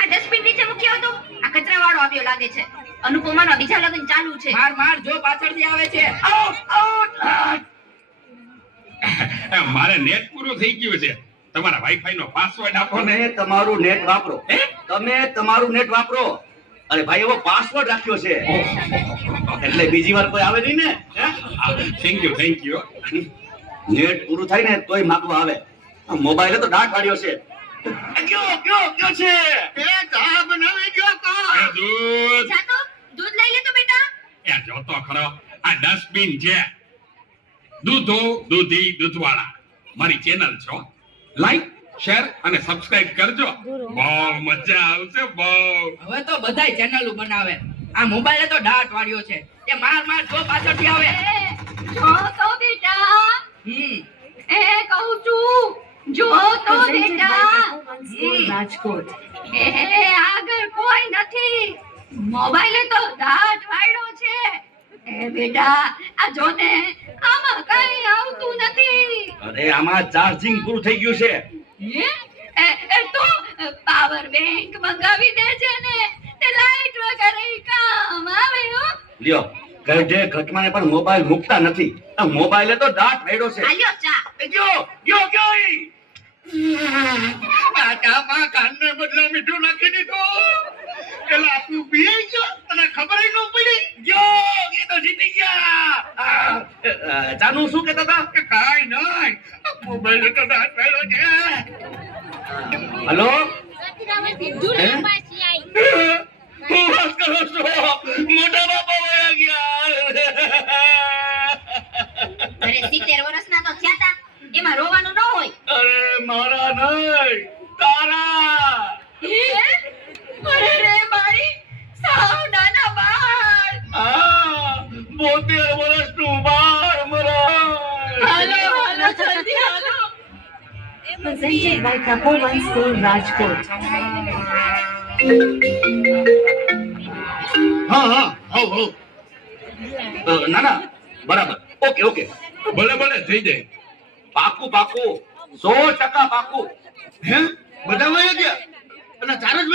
આ ડસ્ટબિન નીચે મૂકી આવતો. આ કચરાવાળો આવ્યો લાગે છે. અનુપમાના બીજા લગ્ન ચાલુ છે. માર માર જો પાછળથી આવે છે. મારે નેટ પૂરું થઈ ગયું છે. તમારા વાઈફાઈ નો પાસવર્ડ આપો ને. તમે તમારું નેટ વાપરો. તમે તમારું નેટ વાપરો. અરે ભાઈ એવો પાસવર્ડ રાખ્યો છે એટલે બીજી વાર કોઈ આવે નહીં ને. Thank you. નેટ પૂરું થાય ને તોય માગવા આવે. મોબાઈલે તો દાંત વાળ્યો છે. કયો છે એ ચા બનાવી ગયો કો. દૂધ જા તો દૂધ લઈ લે તો બેટા. એ જોતો ખરો આ ડસ્ટબિન છે. દૂધો દૂધી દૂધવાળા મારી ચેનલ છો. લાઈક શેર અને સબસ્ક્રાઇબ કરજો. બહુ મજા આવશે બહુ. હવે તો બધાય ચેનલો બનાવે. આ મોબાઈલે તો દાંત વાળ્યો છે. એ માર માર જો પાછળથી આવે. જો તો બેટા. એ કહું છું જો તો બેટા. રાજકોટ એ આગળ કોઈ નથી. મોબાઈલે તો દાંત વાળ્યો છે. એ બેટા આ જો ને આમાં કઈ આવતું નથી. અરે આમાં ચાર્જિંગ પૂરું થઈ ગયું છે. એ તો પાવર બેંક મંગાવી દેજે ને. તે લાઈટ વગર કામ આવે હો. લ્યો ગઢે ઘટમાને પણ મોબાઈલ મૂકતા નથી. આ મોબાઈલે તો દાંત વાળ્યો છે. આલ્યો ચા. ગયો આ ચામાં કાનને બદલે મીઠું નાખી દીધું. પેલા તું પીએ ગયો અને ખબર ન પડી. એ તો જીતી ગયા. જાનું શું કહેતા હતા? કે કાઈ નહીં મોબાઈલ તો દાંત વાળ્યો છે. હલો હું વાત કરો છો મોટા બાપા વયા ગયા. અરે 70 વર્ષના તો થયા તા. એમાં રોવાનું ન હોય. અરે મારા નહીં તારા. અરે રે મારી સાવ નાના બાળ. 72 વર્ષનું બાળ મરાય. હાલો જલ્દી હાલો. presented by Tapovan School Rajkot હા ના બરાબર ઓકે ભલે થઈ જાય. પાકું 100% પાકું. હે બધા વયા ગયા અને ચાર જ